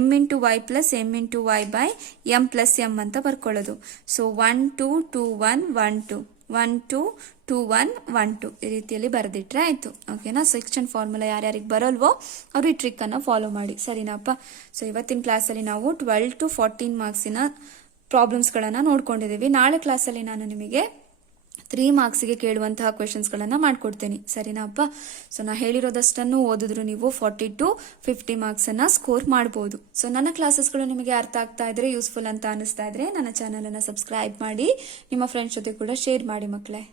m into y plus m into y by m plus m ಅಂತ ಬರ್ಕೊಳ್ಳೋದು. ಸೊ 1 2 2 1 1 2 1 2 2 1 1 2 ಈ ರೀತಿಯಲ್ಲಿ ಬರೆದಿಟ್ರೆ ಆಯ್ತು. ಓಕೆನಾ. ಸೆಕ್ಷನ್ ಫಾರ್ಮುಲಾ ಯಾರ್ಯಾರಿಗೆ ಬರಲ್ವೋ ಅವರು ಈ ಟ್ರಿಕ್ ಅನ್ನ ಫಾಲೋ ಮಾಡಿ, ಸರಿನಾಪ್ಪ. ಸೊ ಇವತ್ತಿನ ಕ್ಲಾಸಲ್ಲಿ ನಾವು 12 to 14 ಮಾರ್ಕ್ಸಿನ ಪ್ರಾಬ್ಲಮ್ಸ್ ಗಳನ್ನ ನೋಡ್ಕೊಂಡಿದೀವಿ. ನಾಳೆ ಕ್ಲಾಸಲ್ಲಿ ನಾನು ನಿಮಗೆ 3 ಮಾರ್ಕ್ಸ್ಗೆ ಕೇಳುವಂತಹ ಕ್ವೆಶನ್ಸ್ ಗಳನ್ನ ಮಾಡ್ಕೊಡ್ತೀನಿ, ಸರಿನಾಪ್ಪ. ಸೊ ನಾ ಹೇಳಿರೋದಷ್ಟನ್ನು ಓದಿದ್ರು ನೀವು 40 to 50 ಮಾರ್ಕ್ಸ್ ಅನ್ನ ಸ್ಕೋರ್ ಮಾಡಬಹುದು. ಸೊ ನನ್ನ ಕ್ಲಾಸಸ್ಗಳು ನಿಮಗೆ ಅರ್ಥ ಆಗ್ತಾ ಇದ್ರೆ, ಯೂಸ್ಫುಲ್ ಅಂತ ಅನಿಸ್ತಾ ಇದ್ರೆ ನನ್ನ ಚಾನಲ್ ಅನ್ನ ಸಬ್ಸ್ಕ್ರೈಬ್ ಮಾಡಿ, ನಿಮ್ಮ ಫ್ರೆಂಡ್ಸ್ ಜೊತೆ ಕೂಡ ಶೇರ್ ಮಾಡಿ ಮಕ್ಕಳೇ.